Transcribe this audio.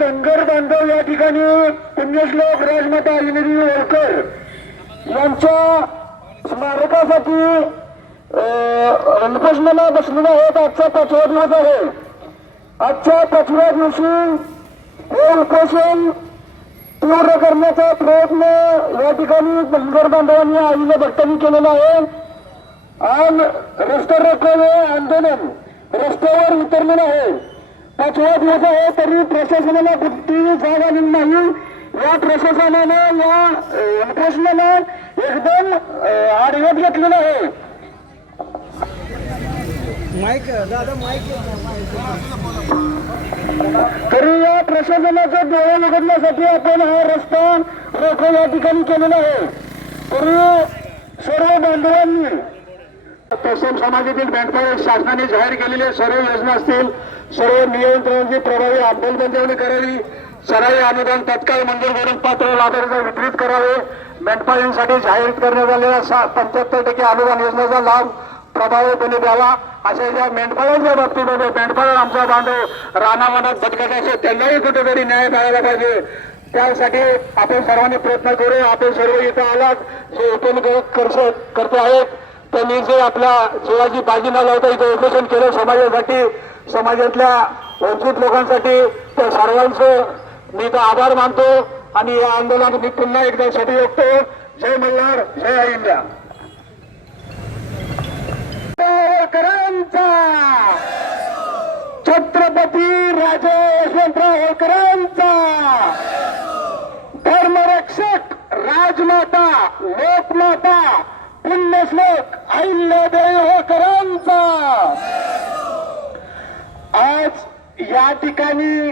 धनगर बांधव या ठिकाणी पुण्यश्लोक राजमाता अहिल्यादेवी होळकर यांच्या स्मारकासाठी उपोषणाला बसलेले आहेत. आजचा 5वा दिवस आहे. आजच्या 5व्या दिवशी हे उपोषण तीव्र करण्याचा प्रयत्न या ठिकाणी धनगर बांधवांनी अहिल्या भट्टांनी केलेला आहे. आज रस्ते रोको आंदोलन रस्त्यावर उतरलेलं आहे. 5वा दिवस आहे तरी प्रशासनाला कुठलीही जाग आली नाही. या प्रशासनानं या उपोषणाला एकदम आडवत घेतलेलं आहे. तरी या प्रशासनाचे डोळे उघडण्यासाठी आपण हा रस्ता रोको या ठिकाणी केलेला आहे. तरी सर्व बांधवांनी तसेच समाजातील बँडपाळ शासनाने जाहीर केलेल्या सर्व योजना असतील सर्व नियंत्रणाची प्रभावी अंमलबजावणी करावी. सराई अनुदान तत्काळ मंजूर करून पात्र लाभार्थ्यांना वितरित करावे. बँडपाळींसाठी जाहीर करण्यात आलेल्या 75% अनुदान योजनेचा लाभ प्रभावीपणे द्यावा. अशा ज्या मेंढपाळांच्या बाबतीमध्ये मेंढपाळ आमचा बांधव रानावनात भटकत असे त्यांनाही कुठेतरी न्याय मिळाला पाहिजे. त्यासाठी आपण सर्वांनी प्रयत्न करू. आपण सर्व इथं आलात जे उपोषण करते आहेत त्यांनी जे आपल्या जीवाची बाजी न लावता इथे उपोषण केलं समाजासाठी समाजातल्या वंचित लोकांसाठी त्या सर्वांचं मी इथं आभार मानतो आणि या आंदोलनात मी पुन्हा एकदा साठी बघतो. जय मल्हार जय अहिल्या. होळकरांचा छत्रपती राजे यशवंतराव होळकरांचा धर्मरक्षक राजमाता लोकमाता पुण्यश्लोक अहिल्यादेवी होळकरांचा आज या ठिकाणी